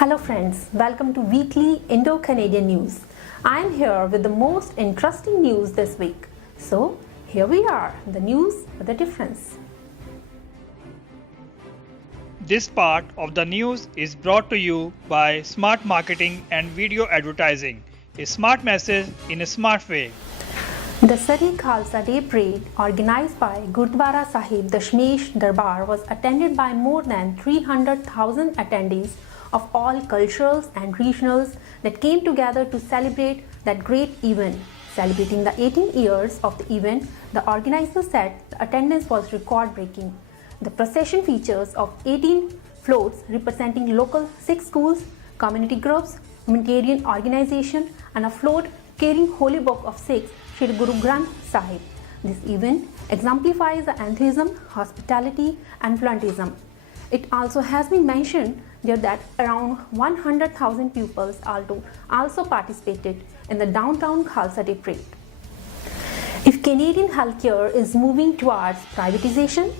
Hello friends, welcome to Weekly Indo-Canadian News. I am here with the most interesting news this week. So here we are, the news with a difference. This part of the news is brought to you by Smart Marketing and Video Advertising, a smart message in a smart way. The Sari Khalsa Day Parade, organized by Gurdwara Sahib Dashmesh Darbar, was attended by more than 300,000 attendees of all cultures and regionals that came together to celebrate that great event. Celebrating the 18 years of the event, the organizers said the attendance was record-breaking. The procession features of 18 floats representing local Sikh schools, community groups, humanitarian organization, and a float carrying Holy Book of Sikhs, Shri Guru Granth Sahib. This event exemplifies the enthusiasm, hospitality, and volunteerism. It also has been mentioned there that around 100,000 pupils also participated in the downtown Khalsa Day Parade. If Canadian healthcare is moving towards privatization,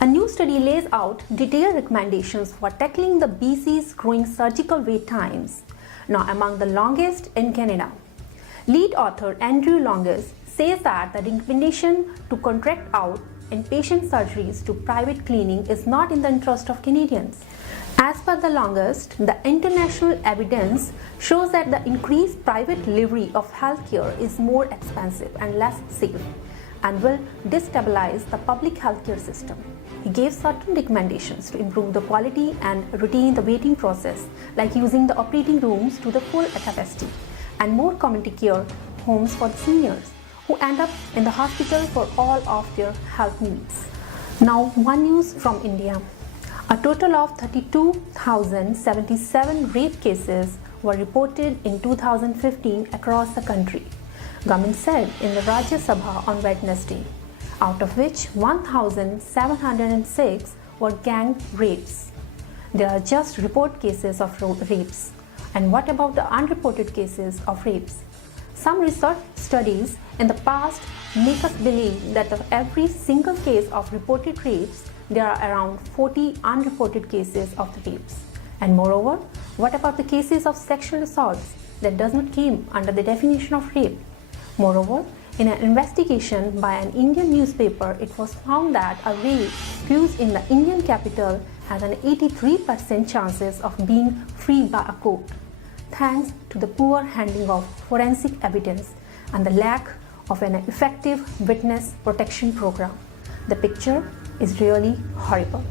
a new study lays out detailed recommendations for tackling the BC's growing surgical wait times, now among the longest in Canada. Lead author Andrew Longus says that the recommendation to contract out inpatient surgeries to private clinic is not in the interest of Canadians. As per the Longus, the international evidence shows that the increased private delivery of healthcare is more expensive and less safe and will destabilize the public healthcare system. He gave certain recommendations to improve the quality and routine the waiting process, like using the operating rooms to the full capacity and more community care homes for the seniors who end up in the hospital for all of their health needs. Now, one news from India. A total of 32,077 rape cases were reported in 2015 across the country, government said in the Rajya Sabha on Wednesday, out of which 1,706 were gang rapes. There are just report cases of rapes. And what about the unreported cases of rapes? Some research studies in the past make us believe that of every single case of reported rapes, there are around 40 unreported cases of the rapes. And moreover, what about the cases of sexual assaults that does not come under the definition of rape? Moreover, in an investigation by an Indian newspaper, it was found that a rape accused in the Indian capital has an 83% chances of being freed by a court, thanks to the poor handling of forensic evidence and the lack of an effective witness protection program. The picture is really horrible.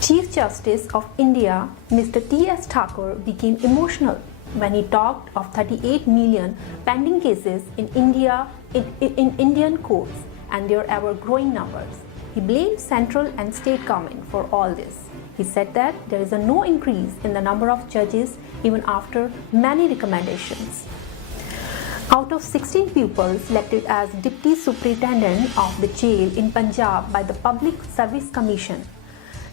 Chief Justice of India, Mr. T.S. Thakur, became emotional when he talked of 38 million pending cases in India in Indian courts and their ever-growing numbers. He blamed central and state government for all this. He said that there is no increase in the number of judges even after many recommendations. Out of 16 pupils selected as Deputy Superintendent of the jail in Punjab by the Public Service Commission,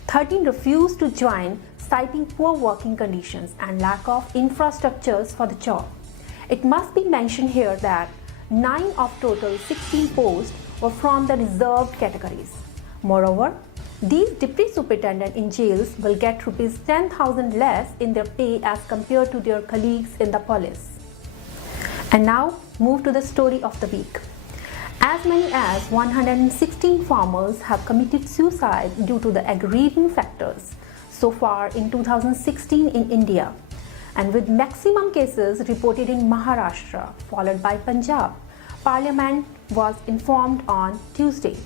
13 refused to join, citing poor working conditions and lack of infrastructures for the job. It must be mentioned here that 9 of total 16 posts were from the reserved categories. Moreover, these deputy superintendents in jails will get rupees 10,000 less in their pay as compared to their colleagues in the police. And now, move to the story of the week. As many as 116 farmers have committed suicide due to the agrarian factors so far in 2016 in India, and with maximum cases reported in Maharashtra, followed by Punjab. Parliament was informed on Tuesday.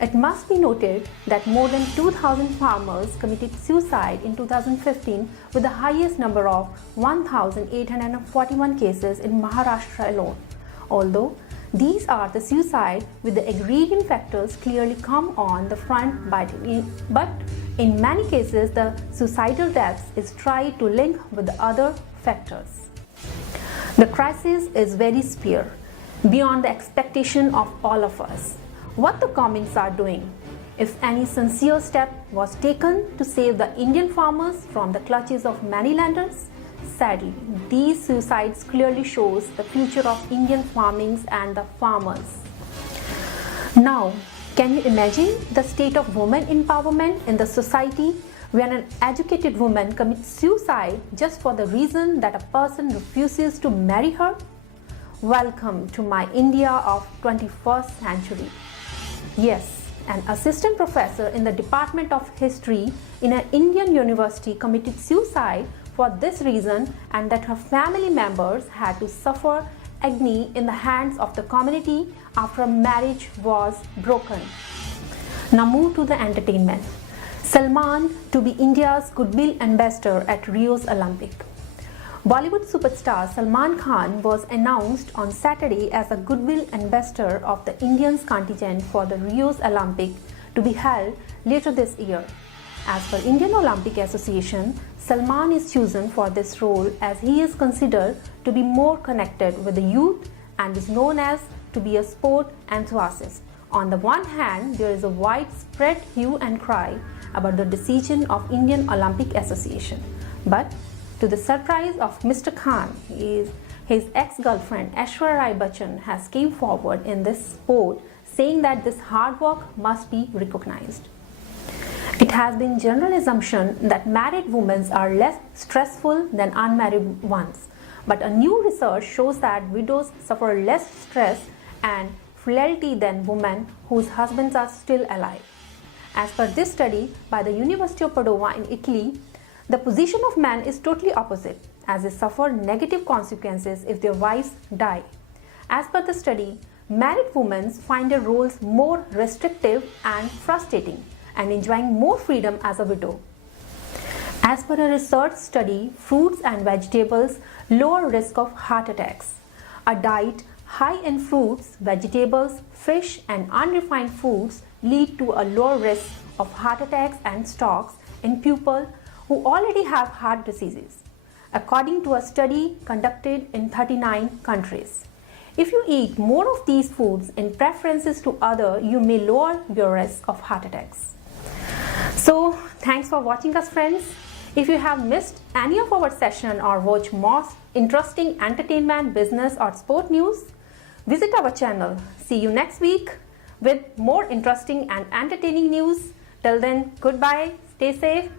It must be noted that more than 2,000 farmers committed suicide in 2015, with the highest number of 1,841 cases in Maharashtra alone. Although these are the suicide with the agrarian factors clearly come on the front, but in many cases the suicidal deaths is tried to link with the other factors. The crisis is very severe, beyond the expectation of all of us. What the comments are doing, if any sincere step was taken to save the Indian farmers from the clutches of many lenders? Sadly, these suicides clearly shows the future of Indian farming and the farmers. Now, can you imagine the state of women empowerment in the society when an educated woman commits suicide just for the reason that a person refuses to marry her? Welcome to my India of 21st century. Yes, an assistant professor in the Department of History in an Indian university committed suicide for this reason, and that her family members had to suffer agony in the hands of the community after a marriage was broken. Now move to the entertainment. Salman to be India's goodwill ambassador at Rio's Olympic. Bollywood superstar Salman Khan was announced on Saturday as a goodwill ambassador of the Indians contingent for the Rio's Olympic to be held later this year. As per Indian Olympic Association, Salman is chosen for this role as he is considered to be more connected with the youth and is known as to be a sport enthusiast. On the one hand, there is a widespread hue and cry about the decision of Indian Olympic Association. But to the surprise of Mr. Khan, his ex-girlfriend Aishwarya Rai Bachchan has came forward in this sport saying that this hard work must be recognized. It has been general assumption that married women are less stressful than unmarried ones. But a new research shows that widows suffer less stress and frailty than women whose husbands are still alive. As per this study by the University of Padova in Italy, the position of men is totally opposite, as they suffer negative consequences if their wives die. As per the study, married women find their roles more restrictive and frustrating, and enjoying more freedom as a widow. As per a research study, fruits and vegetables lower risk of heart attacks. A diet high in fruits, vegetables, fish and unrefined foods lead to a lower risk of heart attacks and strokes in people who already have heart diseases, according to a study conducted in 39 countries. If you eat more of these foods in preferences to other, you may lower your risk of heart attacks. So, thanks for watching us, friends. If you have missed any of our session or watch more interesting entertainment, business or sport news, visit our channel. See you next week with more interesting and entertaining news. Till then, goodbye, stay safe